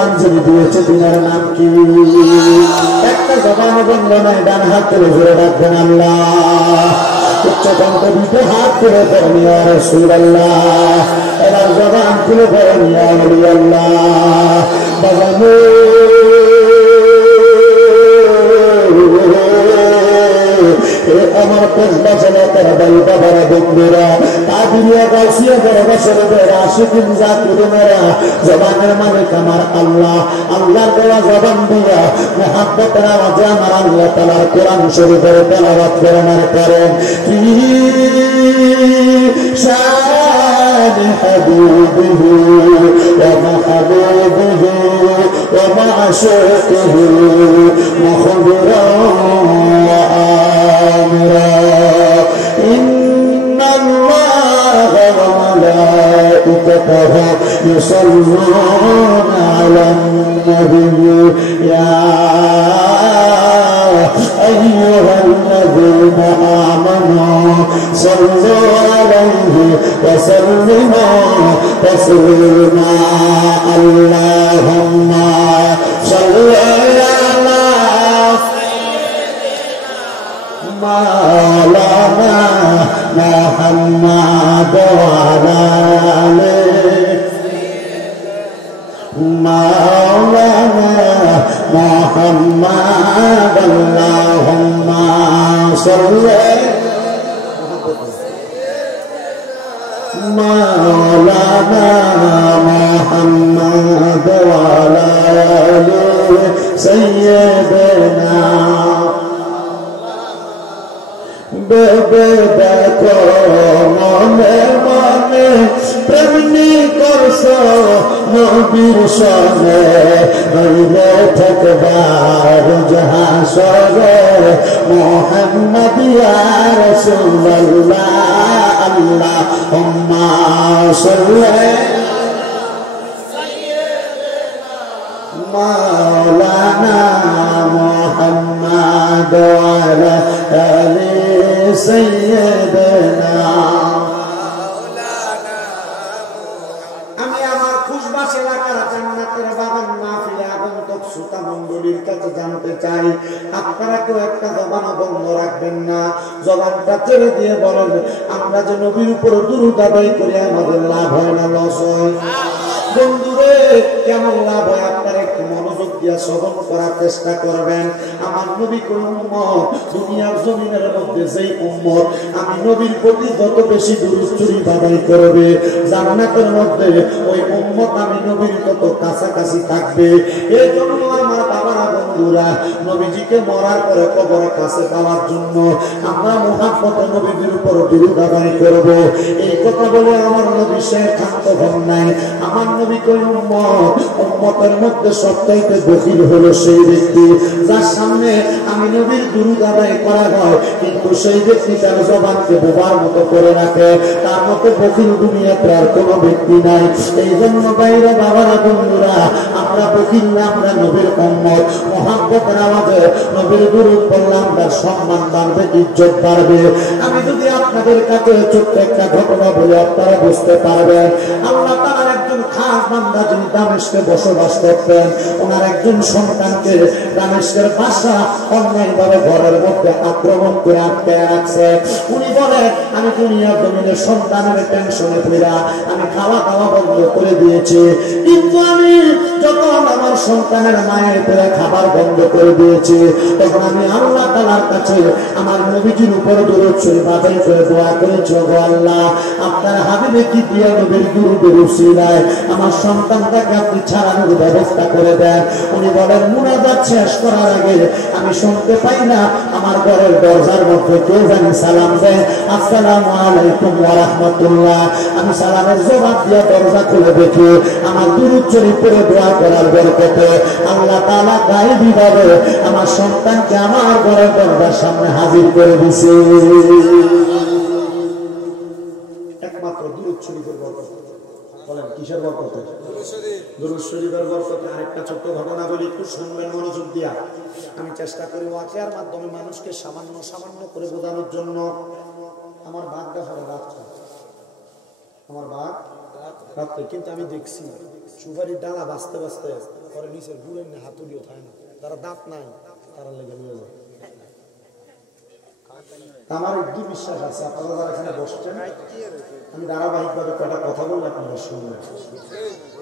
জবান যিনি দিয়েছে তিনার নাম কি? একটা জবান বন্ধ নয়, ডান হাত তুলে ঘুরে রাখবেন আল্লাহ। উচ্চকণ্ঠ দুটো হাত তুলে পড়েন ইয়া রাসূলুল্লাহ। এবার জবান তুলে পড়েন ইয়া নবী আল্লাহ। বাজানো আমার কসবা জেলার ভাই বাবারা বন্ধুরা, কাদিরিয়া গাউসিয়া দরবারের আশিকিন জাকিরিনেরা, জবানের মালিক আমার আল্লাহ। আল্লাহর দেওয়া জবান দিয়া মুহাব্বতের আওয়াজে আমার আল্লাহ তাআলার কোরআন শরীফের তেলাওয়াত করেন আর করেন। কি শান হাবিবিহি ওয়া মাহবুবিহি ওয়া মা'শুকিহি মুখবিরান ওয়া إن الله وملائكته يصلون على النبي يا أيها الذين آمنوا صلوا عليه وسلموا تسليما اللهم صل على مولانا محمد وعلى آله مولانا محمد اللهم صل مولانا محمد وعلى آله سيدنا বেবে দেখো মনে মনে প্রেমনি করছ নবীর সনে হইলে থাকবার জাহাসরে মুহাম্মদ ইয়া রাসূলুল্লাহ আল্লাহুম্মা সাল্লি মাওলানা মুহাম্মদ ওয়া আলা আলি সাইয়্যিদানা। আমি আমার খুশবাস এলাকার জান্নাতের বাগান মাহফিলে আগন্তুক শ্রোতা মণ্ডলীর কাছে জানতে চাই, আপনারা কেউ একটা জবান বন্ধ রাখবেন না, জবানটা ছেড়ে দিয়ে বলেন, আমরা যে নবীর উপর দুরূদ আদায় করি আমাদের লাভ হয় না লস হয়? বন্ধুরে কেমন লাভ হয় আপনারা একটু মনোযোগ দিয়ে শ্রবণ করার চেষ্টা করবেন। আমার নবী কোন উম্মত, দুনিয়ার জমিনের মধ্যে যেই উম্মত আমি নবীর প্রতি যত বেশি দুরূদ শরীফ আদায় করবে, জান্নাতের মধ্যে ওই উম্মত আমি নবীর তত কাছাকাছি থাকবে। এই জন্য আমার বাবারা বন্ধুরা, নবীজিকে মরার পরে কবরের কাছে পাওয়ার জন্য আমরা মুহাম্মদের নবীর উপর দুরূদ আদায় করব। এই কথা বলে আমার নবী শেখ খান্ত হন নাই। আমার নবী কোন উম্মত, উম্মতের মধ্যে সবচাইতে বখিল হলো সেই ব্যক্তি যার সামনে আমি নবীর দুরূদ আদায় করা হয়, কিন্তু সেই ব্যক্তি তার জবানকে বোবার মতো করে রাখে। তার মতো বখিল দুনিয়াতে আর কোনো ব্যক্তি নাই। এই জন্য বাইরে বাবারা বন্ধুরা, আমরা বখিল না, আমরা নবীর উম্মত। মুহাব্বতের আওয়াজে নবীর দুরূদ পড়লাম, তার সম্মান বাড়বে, ইজ্জত বাড়বে। আমি যদি আপনাদের কাছে ছোট্ট একটা ঘটনা বলে আপনারা বুঝতে পারবেন। আল্লাহ তাআলার একজন খাস বান্দা যিনি দামেস্কে বসবাস করতেন, ওনার একজন সন্তানকে দামেস্কের বাদশা অন্যায়ভাবে ঘরের মধ্যে আক্রমণ করে আটকে রাখছে। উনি বলেন, আমি দুনিয়ার জমিনে সন্তানের টেনশনে পড়া আমি খাওয়া দাওয়া বন্ধ করে দিয়েছি, কিন্তু আমি যখন আমার সন্তানের মায়ের পেরে খাবার বন্ধ করে দিয়েছি, তখন আমি আল্লাহ তাআলার কাছে আমার নবীজির উপর দুরূদ শরীফ আদায় করে দোয়া করেছি, ও আল্লাহ, আপনার হাবিবে কি দিয়ে নবীর দুরূদের উসিলায় আমার সন্তানটাকে আপনি ছাড়ানোর ব্যবস্থা করে দেন। উনি বলেন, মুনাজাত শেষ করার আগে আমি শুনতে পাই না আমার ঘরের দরজার মধ্যে কেউ জানি সালাম দেয়, আসসালামু আলাইকুম ওয়া রাহমাতুল্লাহ। আমি সালামের জবাব দিয়ে দরজা খুলে দেখি আমার দুরূদ শরীফ পড়ে দোয়া করার বরকতে আল্লাহ তাআলা গায়েবী ভাবে আমার সন্তানকে আমার ঘরের দরজার সামনে হাজির করে দিয়েছে। একমাত্র দুরূদ শরীফের বরকতে। বলেন কিসের বরকতে? দুরূদ শরীফের বরকতে। আরেকটা ছোট্ট ঘটনা বলি, একটু শুনবেন মনোযোগ দিয়া। আমি চেষ্টা করি ওয়াকিয়ার মাধ্যমে মানুষকে সামান্য সামান্য করে বোঝানোর জন্য। আমার ভাগটা হবে রাত্রে, আমার ভাগ রাত্রে, কিন্তু আমি দেখছি সুপারির ডালা বাঁচতে বাঁচতে পরে নিচের গুড়ের হাতুড়িও থাকে না, যারা দাঁত নাই তারা লেগে নিয়ে যায়। আমার একটু বিশ্বাস আছে আপনারা যারা এখানে বসছেন, আমি ধারাবাহিকভাবে কয়টা কথা বললে আপনারা শুনবেন।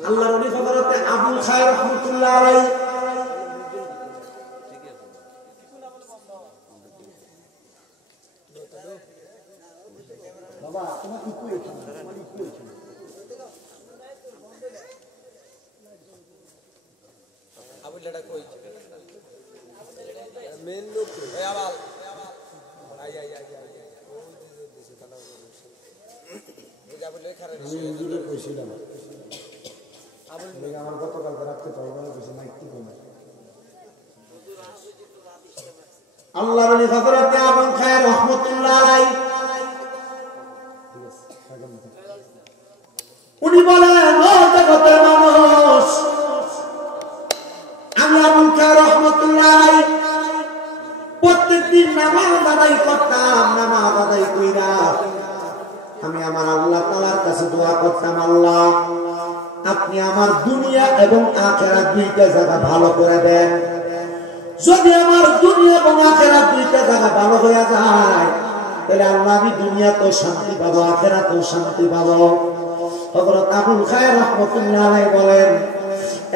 আল্লাহর ওলি হযরত আবুল খায়ের রাহমাতুল্লাহ আলাইহি বাবা তোমার কি কই এখানে, তোমার কি কই এখানে আবুল লাডা কই মেন লোক ওই আবাল আই আই আই ওই দিছে তালা ওই আবুল লে খারে আমি ইন্দুরে কইছিলাম আবুল লে আমার গতকাল রাতে পাইবা কিছু মাইক কি না। আল্লাহর ওলি হযরত আবুল খায়ের রাহমাতুল্লাহ আলাইহি উনি বলেন, ও জগতের মানুষ, আমি আবুল খায়ের রাহমাতুল্লাহ আলাইহি প্রত্যেকদিন নামাজ আদায় করতাম। নামাজ আদায় কইরা আমি আমার আল্লাহ তাআলার কাছে দোয়া করতাম, আল্লাহ আপনি আমার দুনিয়া এবং আখিরাত দুইটা জায়গা ভালো করে দেন। যদি আমার দুনিয়া এবং আখিরাত দুইটা জায়গা ভালো হয়ে যায় তাহলে আল্লাহ আমি দুনিয়াতেও শান্তি পাবো, আখিরাতেও শান্তি পাবো। হযরত আবুল খায়ের রাহমাতুল্লাহ আলাইহি বলেন,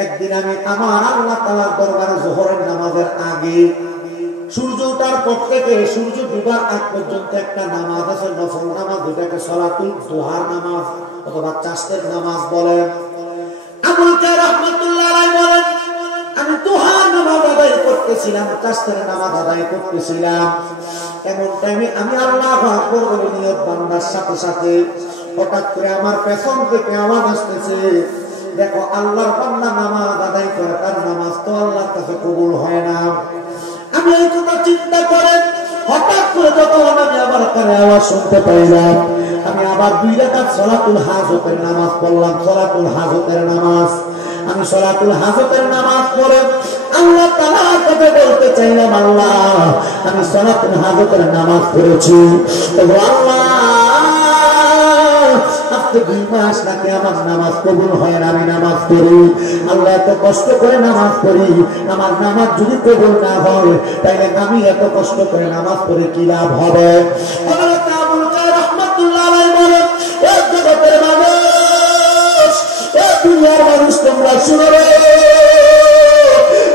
একদিন আমি আমার আল্লাহ তাআলার দরবারে যোহরের নামাজের আগে সূর্য ওঠার পর থেকে সূর্য ডুবার আগ পর্যন্ত একটা নামাজ আছে, নফল নামাজ, যেটাকে সালাতুল দুহার নামাজ অথবা চাষের নামাজ বলেন। আবুল খায়ের রাহমাতুল্লাহ আলাইহি বলেন, আমি দুহার নামাজ আদায় করতেছিলাম, চাষের নামাজ আদায় করতেছিলাম। এমন টাইমে আমি আল্লাহু আকবার বলে নিয়ত বান্দার সাথে সাথে হঠাৎ করে আমার পেছন থেকে আওয়াজ আসতেছে, দেখো আল্লাহর বান্দা নামাজ আদায় করে, তার নামাজ তো আল্লাহর কাছে কবুল হয় না। আমি এই কথা চিন্তা করে হঠাৎ করে যখন আমি আবার কানে আওয়াজ শুনতে পাইলাম, আমি আবার 2 রাকাত সালাতুল হাজতের নামাজ পড়লাম। সালাতুল হাজতের নামাজ, আমি সালাতুল হাজতের নামাজ পড়ে আল্লাহ তাআলার কাছে বলতে চাইলাম, আল্লাহ আমি সালাতুল হাজতের নামাজ পড়েছি, তবে আল্লাহ আজকে 2 মাস নাকি আমার নামাজ কবুল হয় না, আমি নামাজ পড়ি, আল্লাহ এত কষ্ট করে নামাজ পড়ি, আমার নামাজ যদি কবুল না হয় তাহলে আমি এত কষ্ট করে নামাজ পড়ে কি লাভ হবে? হযরত আবুল খায়ের রাহমাতুল্লাহ আলাইহি বলেন, ও জগতের মানুষ, ও দুনিয়ার মানুষ, তোমরা শুনো রে,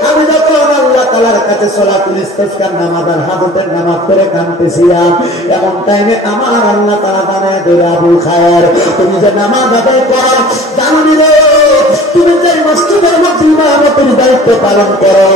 আমি যখন আল্লাহ তাআলার কাছে সালাতুল ইস্তিসকার নামাজ আর হাজতের নামাজ পড়ে কাঁদতেছিলাম, এমন টাইমে আমার আল্লাহ তাআলা জানায় দিল, আবুল খায়ের তুমি যে নামাজ আদায় করো জানো নি রে, তুমি যে মসজিদের মধ্যে ইমামতির দায়িত্ব পালন করো,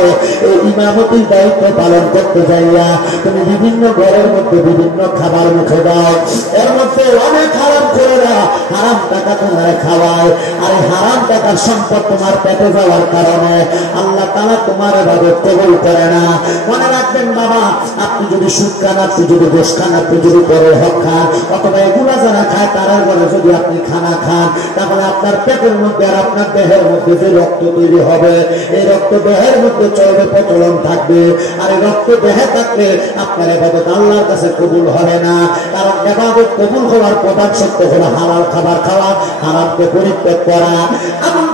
এই ইমামতির দায়িত্ব পালন করতে যাইয়া তুমি বিভিন্ন ঘরের মধ্যে বিভিন্ন খাবার মুখে দাও, এর মধ্যে অনেক হারাম করে না, হারাম টাকা তোমার খাওয়ায়, আর হারাম টাকার সম্পদ তোমার পেটে যাওয়ার কারণে আল্লাহ তাআলা তোমার ইবাদত কবুল করে না। মনে রাখবেন বাবা, আপনি যদি সুদ খান, আপনি যদি ঘুষ খান, আপনি যদি পরের হক খান, অথবা এগুলা যারা খায় তারা ঘরে যদি আপনি খানা খান, তাহলে আপনার পেটের মধ্যে আর আপনার দেহের মধ্যে যে রক্ত তৈরি হবে, এই রক্ত দেহের মধ্যে চলবে, প্রচলন থাকবে, আর এই রক্ত দেহে থাকলে আপনার ইবাদত আল্লাহর কাছে কবুল হবে না। কারণ ইবাদত কবুল হওয়ার প্রধান শর্ত হলো হালাল খাবার খাওয়া, হারামকে পরিত্যাগ করা। এমন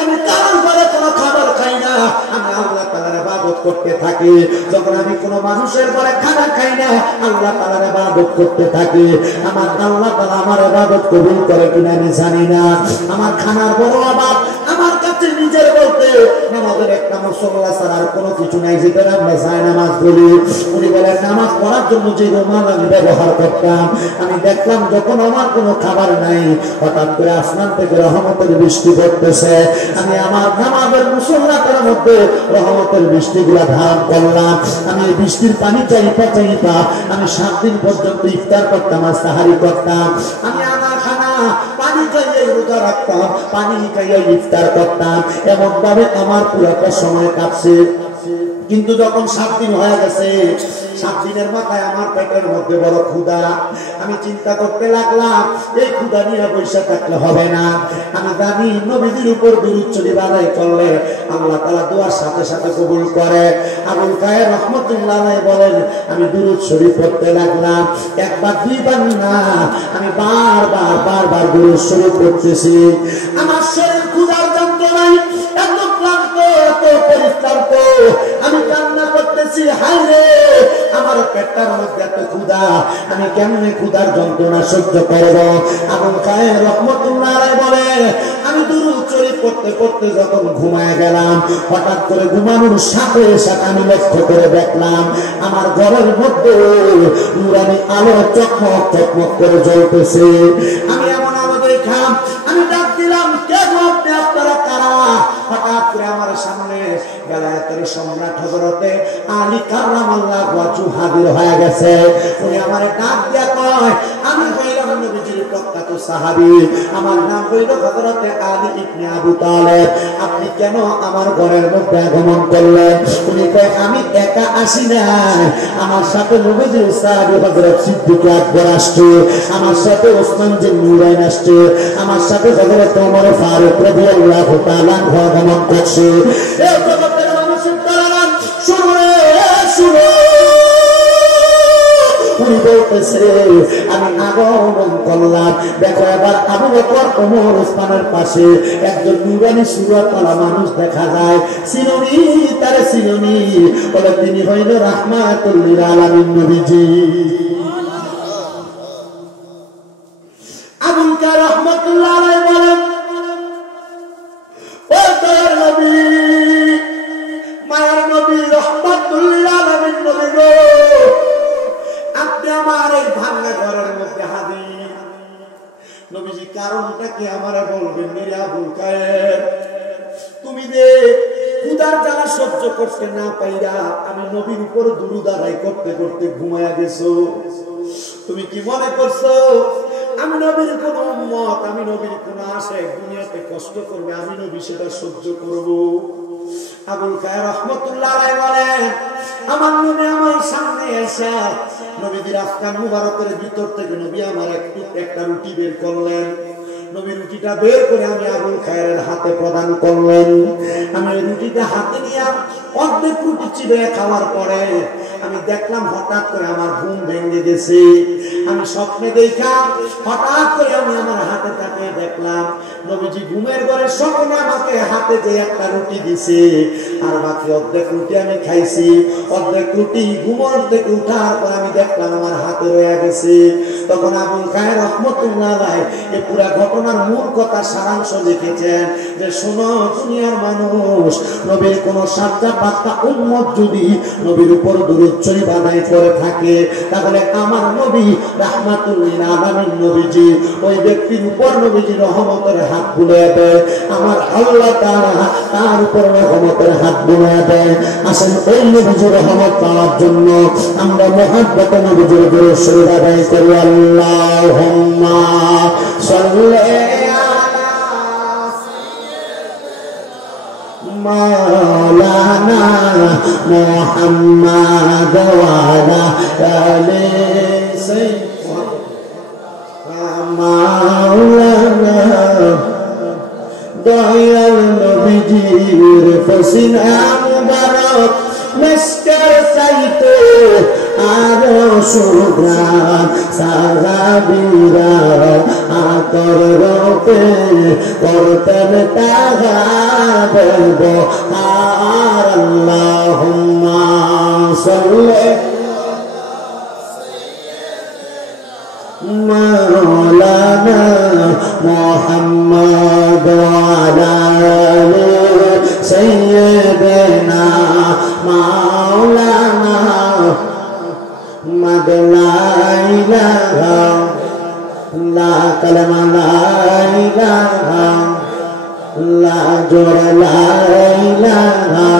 আমি কারণ করে কোনো খাবার খাই না, আমি আল্লাহ তাআলার ইবাদত করতে থাকি। যখন আমি কোনো মানুষের ঘরে খানা খাই না, আল্লাহ তাআলার ইবাদত করতে থাকি। আমার আল্লাহ তাআলা আমার ইবাদত কবুল করে কিনা আমি জানি না। আমার খানার বড় অভাব, আমার কাছে নিজের বলতে নামাজের একটা মুসল্লা ছাড়া আর কোনো কিছু নাই, যেটা আমরা যায় নামাজ বলি। উনি বলেন নামাজ পড়ার জন্য যে রুমাল আমি ব্যবহার করতাম, আমি দেখলাম যখন আমার কোনো খাবার নাই, হঠাৎ করে আসমান থেকে রহমতের বৃষ্টি পড়তেছে, আমি আমার নামাজের মুসল্লাটার মধ্যে রহমতের বৃষ্টিগুলা ধারণ করলাম। আমি এই বৃষ্টির পানি চাইপা আমি 7 দিন পর্যন্ত ইফতার করতাম আর সাহারি করতাম। আমি আমার খানা পানি খাইয়ে রোজা রাখতাম, পানি খাইয়ে ইফতার করতাম। এমন ভাবে আমার পুরোটা সময় কাটছে। কিন্তু যখন 7 দিন হয়ে গেছে, 7 দিনের মাথায় আমার পেটের মধ্যে বড় ক্ষুধা। আমি চিন্তা করতে লাগলাম এই ক্ষুধা নিয়ে বসে থাকলে হবে না। আমি জানি নবীদের উপর দুরূদ শরীফ আদায় করলে আল্লাহ তাআলা দোয়ার সাথে সাথে কবুল করে। আবুল খায়ের রাহমাতুল্লাহ আলাইহি বলেন, আমি দুরূদ শরীফ পড়তে লাগলাম। একবার দুইবার না, আমি বারবার দুরূদ শরীফ পড়তেছি। আমার শরীর ক্ষুধার যন্ত্রণায় এত ক্লান্ত, এত পরিশ্রান্ত, আমি কান্না করতেছি, হায় রে আমার পেটটার মধ্যে এত ক্ষুধা, আমি কেমনে ক্ষুধার যন্ত্রণা সহ্য করব। আবুল খায়ের রাহমাতুল্লাহ আলাইহি বলে, আমি দুরূদ শরীফ পড়তে পড়তে যখন ঘুমায় গেলাম, হঠাৎ করে ঘুমানোর সাথে সাথে আমি লক্ষ্য করে দেখলাম আমার ঘরের মধ্যে নূরানি আলো চকমক চকমক করে জ্বলতেছে। আমি এমন আলো দেখলাম, আমি ডাক দিলাম, কে গো আপনি, আপনারা কারা? হঠাৎ করে আমার সামনে বেলায়েতের সম্রাট হযরতে আলী কাররামাল্লাহু ওয়াজহু হাজির হয়ে গেছে। উনি আমারে ডাক দিয়া কয়, আমি হইলাম নবীজির প্রখ্যাত সাহাবী, আমার নাম হইল হযরতে আলী ইবনে আবু তালেব। আপনি কেন আমার ঘরের মধ্যে আগমন করলেন? উনি কয়, আমি একা আসি না, আমার সাথে নবীজির সাহাবী হযরত সিদ্দিক আকবর আসছে, আমার সাথে ওসমান বিন নুরাইন আসছে, আমার সাথে হযরত ওমর ফারুক রাদিয়াল্লাহু তাআলা আগমন করছে। এই জগতের মানুষের দাঁড়ান, শুনো শুনো, উনি বলতেছে, আমি আগমন করলাম। দেখো এবার আবু বকর, ওমর, ওসমানের পাশে একজন নুরানি সুরাতওয়ালা মানুষ দেখা যায়। চিনুনি, তারে চিনুনি, বলে তিনি হইল রাহমাতুল লিল আলামিন নবীজি। আবুল কার রাহমাতুল্লাহ আলাইহি বলেন, ও দয়ার নবী, মায়ের নবী, রাহমাতুল লিল আলামিন নবী গো, আপনি আমার এই ভাঙা ঘরের মধ্যে হাজির। নবীজি কারণটা কি আমারে বলবেন? রে আবুল কায়ের, তুমি যে ক্ষুধার জ্বালা সহ্য করতে না পাইরা আমি নবীর উপর দুরূদ আদায় করতে করতে ঘুমায়া গেছো। তুমি কি মনে করছো আমি নবীর কোন উম্মত, আমি নবীর কোন আশিক দুনিয়াতে কষ্ট করবে, আমি নবী সেটা সহ্য করব? আবুল খায়ের রাহমাতুল্লাহ আলাইহি বলেন, আমার নবী আমার সামনে এসে নবীর আফকান মুবারকের ভিতর থেকে নবী আমার একটা রুটি বের করলেন। নবী রুটিটা বের করে আমি আবুল খায়ের হাতে প্রদান করলেন। আমি রুটিটা হাতে নিয়ে অর্ধেক রুটি চিবে খাওয়ার পরে আমি দেখলাম হঠাৎ করে আমার ঘুম ভেঙে গেছে। আমি স্বপ্নে দেখা হঠাৎ করে আমি আমার হাতে তাকিয়ে দেখলাম নবীজি ঘুমের ঘরে স্বপ্নে আমাকে হাতে যে একটা রুটি দিছে, আর বাকি অর্ধেক রুটি আমি খাইছি। অর্ধেক রুটি ঘুমর থেকে উঠার পর আমি দেখলাম আমার হাতে রয়ে গেছে। তখন আবুল খায়ের রাহমাতুল্লাহ আলাইহি এই পুরা ঘটনার মূল কথা সারাংশ লিখেছেন যে, শোনো দুনিয়ার মানুষ, নবীর কোন সাতটা পাঁচটা উম্মত যদি নবীর উপর দুরূদ শরীফ আদায় করে থাকে, তাহলে আমার নবী রাহমাতুল লিল আলামিন নবীজি ওই ব্যক্তির উপর নবীজি রহমতের হাত বুলিয়ে দেয়। আমার আল্লাহ তাআলা তার উপর রহমতের হাত বুলিয়ে দেয়। আসেন ওই নবীজির রহমত পাওয়ার জন্য আমরা মুহাব্বতে নবীজির দুরূদ শরীফ আদায় করি। আল্লাহুম্মা সাল্লি মাওলানা মুহাম্মদ ওয়া আলা আলি সাইয়্যিদিনা মাওলানা। দয়াল নবীজির পসিনা মুবারক মিসকার চাইতো আরো সুগ্রাম, সাহাবীরা আতর রূপে করতেন তাহা বলবো আর। আল্লাহুম্মা সাল্লি মাওলানা মুহাম্মদ ওয়া আলা আলি সাইয়্যিদিনা মাওলানা মুহাম্মদ। লা ইলাহা লা কালামা লা ইলাহা লা জোরা লা ইলাহা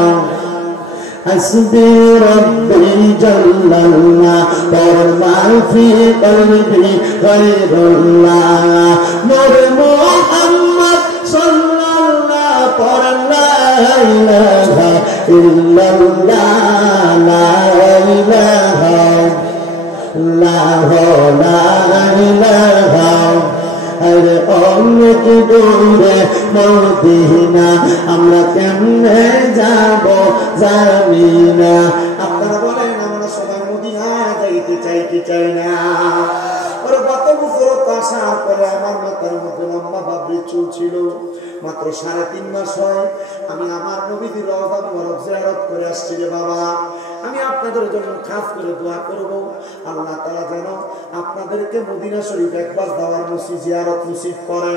হাসবি রব্বি জাল্লাল্লাহ ওয়া ফি কলবি গায়রুল্লাহ। নূর মুহাম্মদ সাল্লাল্লাহু লা ইলাহা ইল্লাল্লাহ লা ইলাহা ইল্লাল্লাহ আরে অনেক দূরে মদিনা আমরা কেমনে যাব জানি না। আপনারা বলেন আমরা সবাই মদিনা যাইতে চাই কি চাই না? ওর গত বছর আসার পরে আমার মাথার মধ্যে লম্বা বাবরি চুল ছিল, মাত্র 3.5 মাস হয় আমি আমার নবীর রওজা মুবারক জিয়ারত করে আসছি রে বাবা। আমি আপনাদের জন্য খাস করে দোয়া করব আল্লাহ তাআলা যেন আপনাদেরকে মদিনা শরীফ একবার যাওয়ার নসিব জিয়ারত নসিব করে।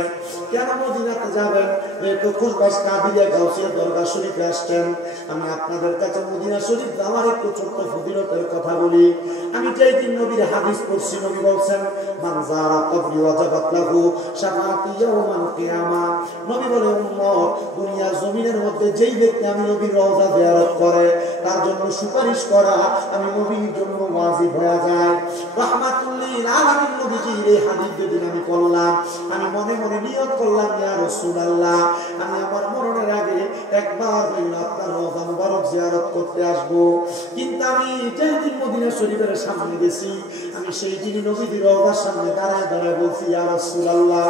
কেন মদিনাতে যাবেন? এই তো খুশবাস কাদিয়া গাউসিয়া দরগা শরীফে আসছেন। আমি আপনাদের কাছে মদিনা শরীফ যাওয়ার একটু ছোট্ট ফজিলতের কথা বলি। আমি যেই দিন নবীর হাদিস পড়ছি, নবী বলছেন মান যারা কবরি ওয়াজাবাত লাহু শাফাআতি ইয়াউমাল কিয়ামা। নবী বলে উম্মত দুনিয়ার জমিনের মধ্যে যেই ব্যক্তি আমি নবীর রওজা জিয়ারত করে তার জন্য সুপারিশ করা আমি নবীর জন্য ওয়াজিব হয়ে যায়। রাহমাতুল লিল আলামিন নবীজির এই হাদিস যেদিন আমি পড়লাম আমি মনে মনে নিয়ত করলাম ইয়া রাসূলুল্লাহ আমি আমার মরণের আগে একবার হইল আপনার রওজা মুবারক জিয়ারত করতে আসব। কিন্তু আমি যেই দিন মদিনা শরীফের সামনে গেছি আমি সেই দিন নবীর রওজার সামনে দাঁড়ায় দাঁড়ায় বলছি ইয়া রাসূলুল্লাহ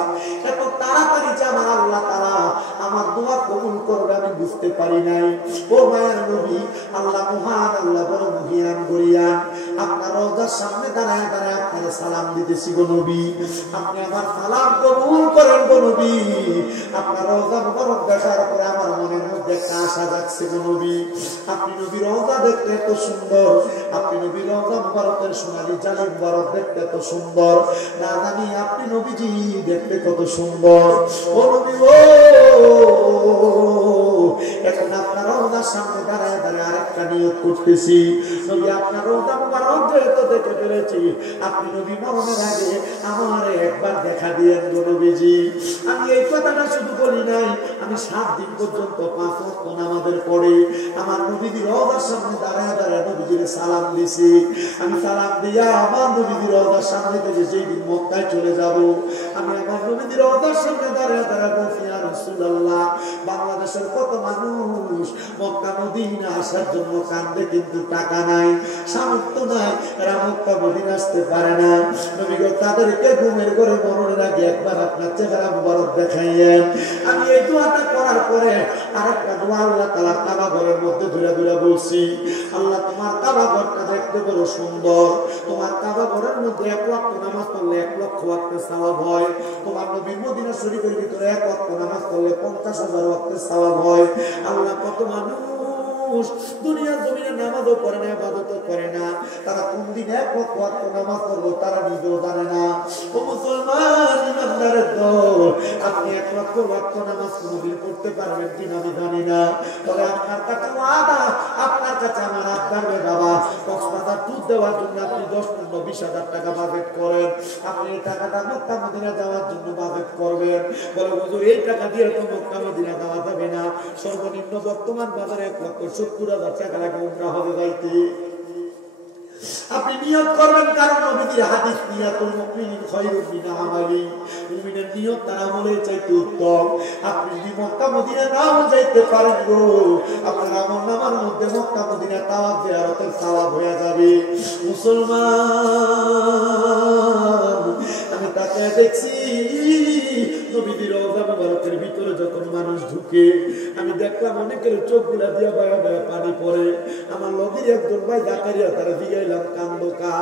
এত তাড়াতাড়ি যে আমার আল্লাহ তাআলা আমার দোয়া কবুল করবে আমি বুঝতে পারি নাই। ও মায়ের নবী আল্লাহ মহান, আল্লাহ বড় মহিয়ান গরিয়ান, আপনার রওজার সামনে দাঁড়ায় দাঁড়ায় আপনার সালাম দিতেছি গো নবী, আপনি আমার সালাম কবুল করেন গো নবী। আপনার রওজা মুবারক দেখার পরে আমার মনের মধ্যে একটা আশা জাগছে গো নবী। আপনি নবীর রওজা দেখতে এত সুন্দর, আপনি নবীর রওজা মুবারকের সোনালী জালি মুবারক দেখতে এত সুন্দর, না জানি আপনি নবীজি দেখতে কত সুন্দর। ও নবী ও এখন আপনার রওজার সামনে দাঁড়ায় দাঁড়ায় আরেকটা নিয়ত করতেছি, নবী আপনার রওজা মুবারক যেহেতু দেখে ফেলেছি আপনি নবী মরণের আগে আমার একবার দেখা দিয়েন গো নবীজি। আমি এই কথাটা শুধু বলি নাই, আমি 7 দিন পর্যন্ত 5 ওয়াক্ত নামাজের পরে আমার নবীর রওজার সামনে দাঁড়ায় দাঁড়ায় নবীজির সালাম দিছি। আমি সালাম দিয়া আমার নবীর রওজার সামনে থেকে যেই দিন মক্কায় চলে যাব আমি আমার নবীর রওজার সামনে দাঁড়ায় দাঁড়ায় বলছি ইয়া রাসূলুল্লাহ বাংলাদেশের কত মানুষ মক্কা মদিনা আসার জন্য কান্দে কিন্তু টাকা নাই, সামর্থ্য নাই, এরা মক্কা মদিনা আসতে পারে না। নবী গো তাদেরকে ঘুমের ঘরে মরণের আগে একবার আপনার চেহারা মুবারক দেখাইয়েন। আমি এই দোয়াটা করার পরে আরেকটা দোয়া আল্লাহ তাআলা কাবা ঘরের মধ্যে ধরে ধরে বলছি আল্লাহ তোমার কাবা ঘরটা দেখতে বড় সুন্দর, তোমার কাবা ঘরের মধ্যে 1 ওয়াক্ত নামাজ পড়লে 1 লক্ষ ওয়াক্তের সওয়াব হয়, তোমার নবীর মদিনা শরীফের ভিতরে 1 ওয়াক্ত নামাজ পড়লে 50,000 ওয়াক্তের সওয়াব হয়। আল্লাহ কত মানুষ দুনিয়ার জমিনে নামাজও পড়ে না, ইবাদতও করে না, তারা কোন দিন 1 ওয়াক্ত নামাজ পড়বে তারা নিজেও জানে না। ও মুসলমান ইমানদারের দল আপনি 1 ওয়াক্ত নামাজ কোনদিন পড়তে পারবেন কিনা আমি জানি না, তবে আপনার কাছে ওয়াদা, আপনার কাছে আমার আবদার রে বাবা কক্সবাজার ট্যুর দেওয়ার জন্য আপনি 10-15-20 হাজার টাকা বাজেট করেন, আপনি এই টাকাটা মক্কা মদিনা যাওয়ার জন্য বাজেট করবেন। বলে হুজুর এই টাকা দিয়ে তো মক্কা মদিনা যাওয়া যাবে না, সর্বনিম্ন বর্তমান বাজারে 1,70,000 টাকা লাগে উমরা হবে যাইতে। আপনি নিয়ত করবেন কারণ নবীর হাদিস নিয়াতুল মুমিনিন খায়রুম মিন আমালি, মুমিনের নিয়ত তার আমলের চাইতে উত্তম। আপনি যদি মক্কা মদিনা নাও যাইতে পারেন গো আপনার আমলনামার মধ্যে মক্কা মদিনা তাওয়াফ জিয়ারতের সওয়াব হয়ে যাবে। মুসলমান আমি তাকে দেখছি নবীর রওজা মুবারকের ভিতরে যখন মানুষ ঢুকে আমি দেখলাম অনেকের চোখগুলা দিয়া বায়া বায়া পানি পড়ে। আমার লগের একজন ভাই জাকারিয়া তারা জিগাইলাম কান্দোকা,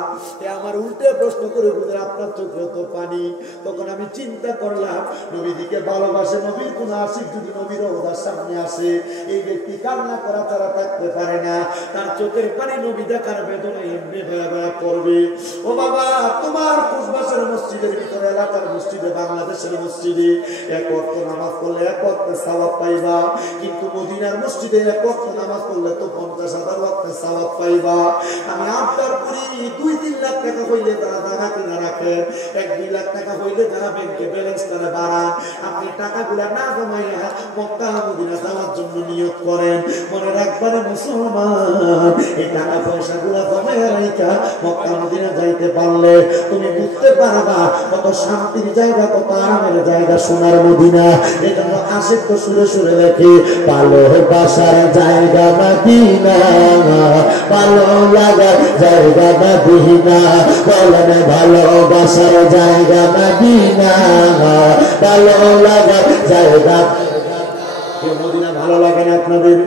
আমার উল্টে প্রশ্ন করে বুঝে আপনার চোখে তো পানি। তখন আমি চিন্তা করলাম নবীজিকে ভালোবাসে, নবীর কোন আশিক যদি নবীর রওজার সামনে আসে এই ব্যক্তি কান্না করা তারা থাকতে পারে না, তার চোখের পানি নবী দেখার বেদনা এমনি বায়া বায়া পড়বে। ও বাবা তোমার কুশবাসের মসজিদের ভিতরে এলাকার মসজিদে বাংলাদেশের মসজিদে 1 ওয়াক্ত নামাজ পড়লে 1 ওয়াক্তের সওয়াব পাইবা, কিন্তু মদিনার মসজিদে 1 ওয়াক্ত নামাজ পড়লে তো 50,000 ওয়াক্তের সওয়াব পাইবা। আমি আবদার করি 2-3 লাখ টাকা হইলে তারা জায়গা কিনা রাখেন, 1-2 লাখ টাকা হইলে তারা ব্যাংকে ব্যালেন্স তারা বাড়ান, আপনি টাকাগুলা না জমাইয়া মক্কা মদিনা যাওয়ার জন্য নিয়ত করেন, মনে রাখবেন মুসলমান, এই টাকা পয়সা গুলা জমায় রাইখা মক্কা মদিনা যাইতে পারলে তুমি বুঝতে পারবা কত শান্তির জায়গা, কত আরামের জায়গা সোনার মদিনা। এজন্য আশিক তো সুরে সুরে লেখে, ভালোবাসার জায়গা মদিনা, ভালো লাগার জায়গা মদিনা, বলেন ভালোবাসার জায়গা মদিনা, ভালো লাগার জায়গা। মদিনা ভালো লাগে না আপনাদের?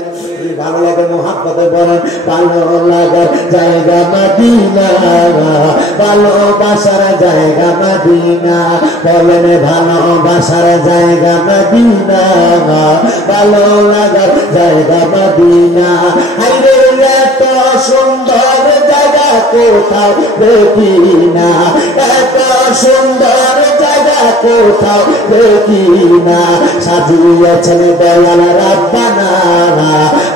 ভালো লাগে মোহাব্বতে বলেন ভালো লাগার জায়গা মদিনা, ভালোবাসার জায়গা মদিনা, বলেন ভালোবাসার জায়গা মদিনা, ভালো লাগার জায়গা মদিনা। আরে এত সুন্দর জায়গা কোথাও দেখি না, এত সুন্দর জায়গা কোথাও দেখি না, সাজিয়েছেন দয়াল রাব্বানা,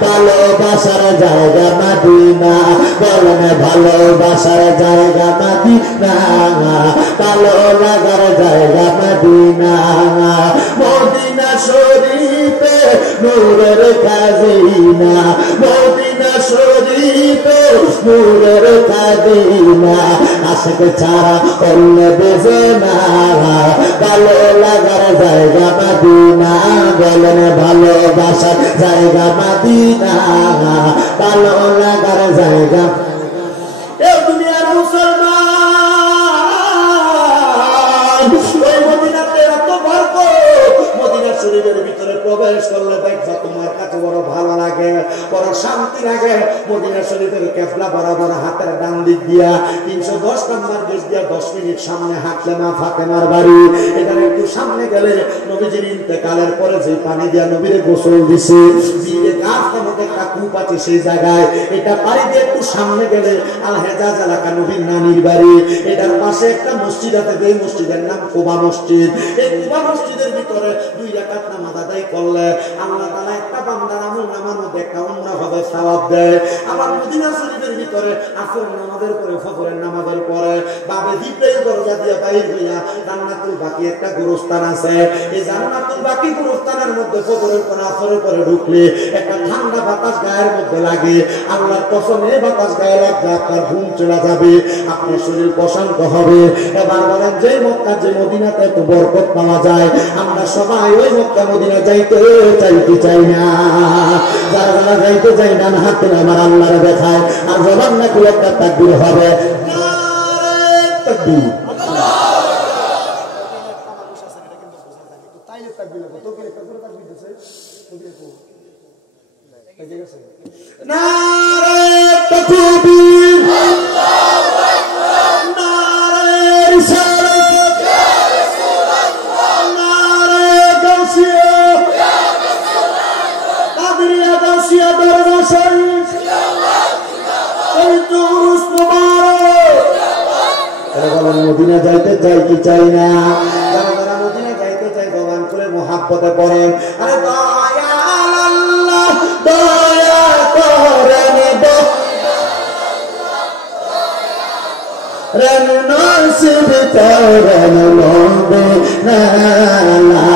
ভালোবাসার জায়গা মদিনা, বলেন ভালোবাসার জায়গা মদিনা, ভালো লাগার জায়গা মদিনা। মদিনা শরীফে নূরের খাজিনা, মদিনা শরীফে নূরের খাজিনা, আশিক ছাড়া অন্য দেবে না, ভালো লাগার জায়গা মদিনা, বলেন ভালোবাসার জায়গা মদিনা, ভালো লাগার জায়গা। এই দুনিয়ার মুসলমান, ওই মদিনাতে এত বরকত, মদিনা শরীফের ভিতরে প্রবেশ করলে দেখবা তোমার কাছে বড় ভালো লাগে, বড় শান্তি লাগে। মদিনা শরীফের কেবলা বরাবর হাতের ডান দিক দিয়া 310 নম্বর গেট দিয়া 10 মিনিট সামনে হাঁটলে মা ফাতেমার বাড়ি। এখানে একটু সামনে গেলে নবীজির ইন্তেকালের পরে যে পানি দিয়া নবীরে গোসল দিছে, দিয়ে গাছ নামক একটা কূপ আছে সেই জায়গায়, এটা পানি দিয়ে একটু সামনে গেলে আল হেজাজ এলাকা নবীর নানির বাড়ি। এটার পাশে একটা মসজিদ আছে, যে মসজিদের নাম কুবা মসজিদ। এই কুবা মসজিদের ভিতরে 2 রাকাত নামাজ আদায় করলে আল্লাহ তাআলা একটা বান্দার আমল নামার মধ্যে একটা উমরা হবে সওয়াব দেয়। আবার মদিনা শরীফের ভিতরে আসর নামাজের পরে ফজরের নামাজের পরে বাবে জিব্রাইল দরজা দিয়ে বাইর হইয়া জান্নাতুল বাকি একটা গোরস্থান আছে। এই জান্নাতুল বাকি গোরস্থানের মধ্যে ফজরের পরে আসরের পরে ঢুকলে একটা ঠান্ডা বাতাস গায়ের মধ্যে লাগে। আল্লাহর কসম, এই বাতাস গায়ে লাগলে আপনার ঘুম চলে যাবে, আপনার শরীর প্রশান্ত হবে। এবার বলেন, যে মক্কা যে মদিনাতে এত বরকত পাওয়া যায়, আমরা সবাই ওই মক্কা মদিনা যাইতে চাই না। যারা যারা যাইতে চাই না হাত তুলে আমার আল্লাহরে দেখায়, আর জবান না খুলে একটা তাকবীর হবে। তাকবীর নারে তাকবীর, আল্লাহু আকবার, নারে রিসালাত, ইয়া রাসূলুল্লাহ, নারে গাউসিয়া, ইয়া রাসূলুল্লাহ, কাদরিয়া গাউসিয়া দরবার শরীফ, জিন্দাবাদ জিন্দাবাদ, এই দুরুস মুবারক, জিন্দাবাদ। বলেন মদিনা যাইতে চাই কি চাই না? যারা যারা মদিনা যাইতে চাই জবান খুলে মুহাব্বতে পড়েন, আরে দয়াল আল্লাহ দয়া করেন, রন নসিব করেন লোবে না, লা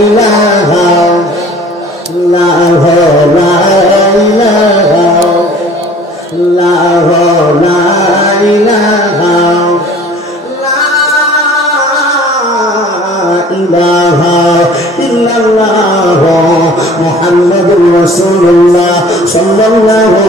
ইলাহা ইল্লাল্লাহ, লা ইলাহা ইল্লাল্লাহ, লা ইলাহা ইলাহা ইল্লাল্লাহ, মুহাম্মাদুর রাসূলুল্লাহ সাল্লাল্লাহু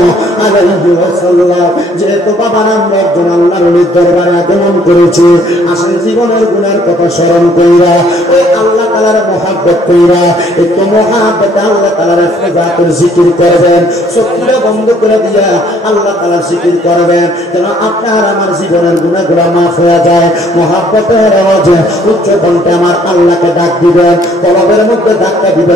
আলাইহি ওয়াসাল্লাম। যেহেতু বাবার আমরা একজন আল্লাহর ওলির দরবারে আগমন করেছি, আসলে জীবনের গুনার কথা স্মরণ কইরা ওই আল্লাহ তাআলার মহব্বত কইরা একটু মহব্বতে আল্লাহ তাআলার ইবাদতের জিকির করবেন, চোখটা বন্ধ করে দিয়া আল্লাহ তাআলার জিকির করবেন, যেন আপনার আমার জীবনের গুনাহগুলো মাফ হয়ে যায়। মহব্বতের আওয়াজে উচ্চ কণ্ঠে আমার আল্লাহকে ডাক দিবেন, কলবের মধ্যে ধাক্কা দিবেন।